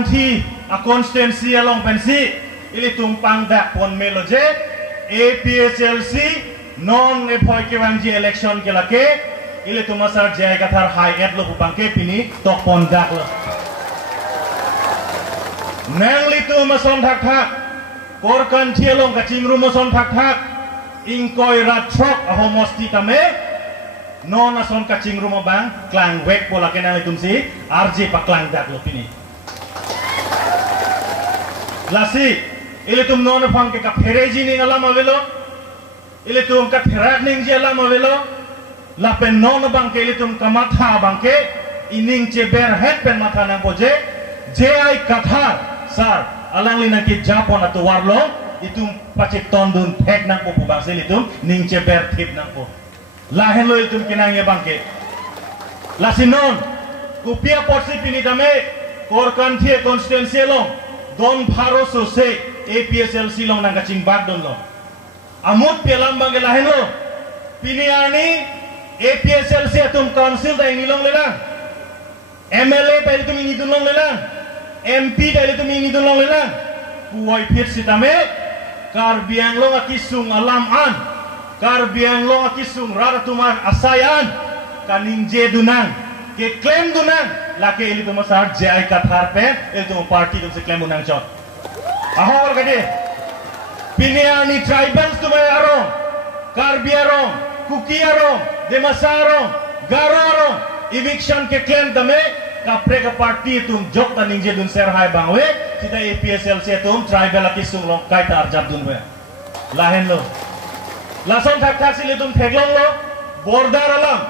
kanthi a constituency along pensi ili tumpang dak pon meloje APSLC non ne phoi ke wanji election ke lake ili tumasar jai kathar high at lo pangke pini tok pon dak lo nang li tu mason thak thak kor kan thielong ka chingru mason thak thak ingkoi rat trok a homosti tame non ason ka chingru ma bang klang wek pola ke nang li tumsi RJ pa klang dak lo pini lasi ili tum non phang ke ka phereji ni alam avelo ili tum ka pherat ning je alam avelo la pen non bang ke ili tum ka matha bang ke ining che ber het pen matha nang poje je ai kathar sar alang lina ki japon atau warlong itu pacik tondun tek nang po bang sel itu ning che ber tip nang po lahen lo itu kinange bang ke lasinon kupia porsi pini dame korkan thie constituency long don pharo so se APSLC long nang kaching bag don lo amut pelam bang lahen lo pini ani APSLC atum council da ini long lela MLA da itu ini dun long lela MP da itu ini dun long lela puai pit sitame karbiang long akisung alam an karbiang long akisung raratuma asayan kaning je dunang ke claim dunang lake ili tu masar jai kathar pe ili tu party tu se claim unang chot ahor gade piniani tribals tu mai arong karbiarong kukiarong demasarong gararong eviction ke claim dame kapre ka party tu jok ta ning je dun ser hai bangwe sida APSLC tu tribal akisung long kai tar jab dun we lahen lo lason thak thak sili tum theklong lo border alam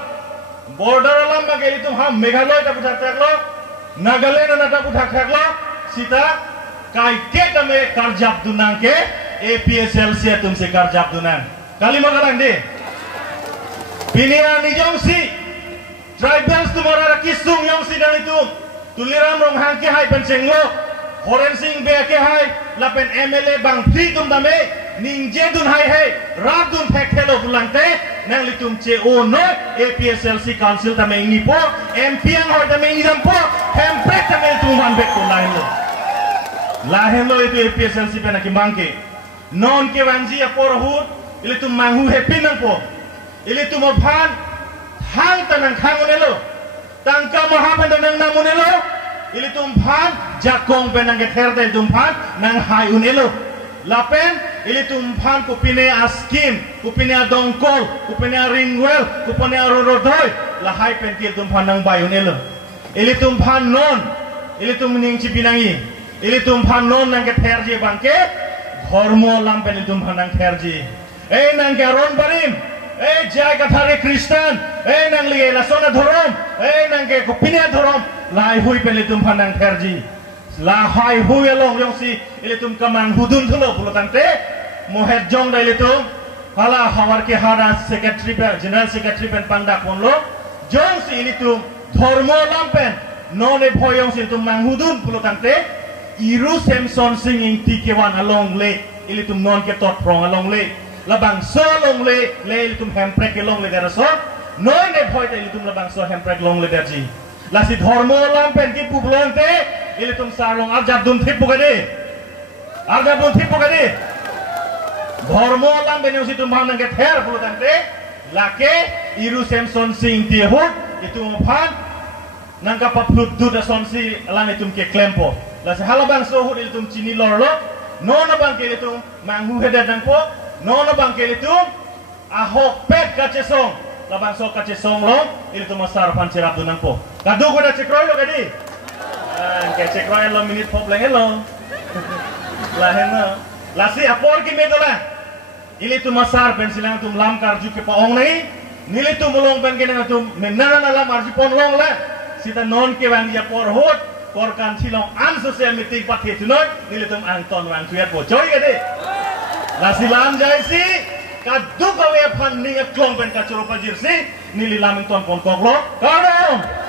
ma geli tum ham meghalaya ta puthak thak lo nagaland na ta puthak thak lo sita kai ke tame karjap dunang ke APSLC tum se karjap dunang kali magalang de pinia nijong si tribals tumara kisung yang si dan itu tuliram rong hang ke hai penseng lo horen sing be ke hai lapen MLA bang pri tum dame ning je dun hai hai rap dun thek thelo bulangte nang litum che o no APSLC council tame ini po MP ang hoi tame ini dam po hempret tame tuman bek ko lahen lo itu APSLC pe na kimangke non ke wanji apor hut ili tum manghu happy nang po ili tum bhan hang tanang khangonelo tangka mahapan nang namunelo ili tum bhan jakong pe nang ke therde tum bhan nang hai unelo lapen ili tumpan kupine askim kupine dongkol kupine ringwell kupine rorodoi lahai pentil tumpan nang bayunelo ili tumpan non ili tumning cipinangi ili tumpan non nang ke therje bangke dharmo lampen ili tumpan nang therje nang ke ron barim jai kathare Kristen nang liye lasona dhorom nang ke kupine dhorom lai hui pen ili tumpan nang therje la hai hui long yong si ili tum kamang hudun thulo pulo tante mohet jong da ili tum hala hawar ke hara secretary general secretary pen pangda konlo jong si ili tum dharmo lampen none phoyong si tum mang hudun pulo tante iru Samson singing tikewan along le ili tum non ke tot prong along le labang so long le ili tum hemprek ke long le dera so none phoy ta ili tum labang so hemprek long le derji lasi dharmo lampen ki publonte ili tum sarong arjab dun thip bugade dharmo lampen yosi tum bang nang ther pulutante lake iru Samson sing ti hut itu phan nang ka paplut du da son si lang itum ke klempo lasi halabang so hut ili tum chini lorlo nona bang ke ili tum manghu hedat nang po nona bang ke ili tum ahok pet kache song labang so kache song long ili tum masar pan cerap du nang po kadu ko da cekroy lo gadi ke cekroy lo minit pop leng hello lahen no lasi apor ki medola ili tum masar pen silang tum lam karju ke paong nai nili tum long pen ke na tum menana na lam arju pon long la sita non ke wang ya por hot por kan silong an social meeting pathe tunoi nili tum ang ton wang tuyat bo choi gade lasi lam jai si kadu ka we phan ning klong pen ka choro pajir si nili lam ton pon kok lo kadong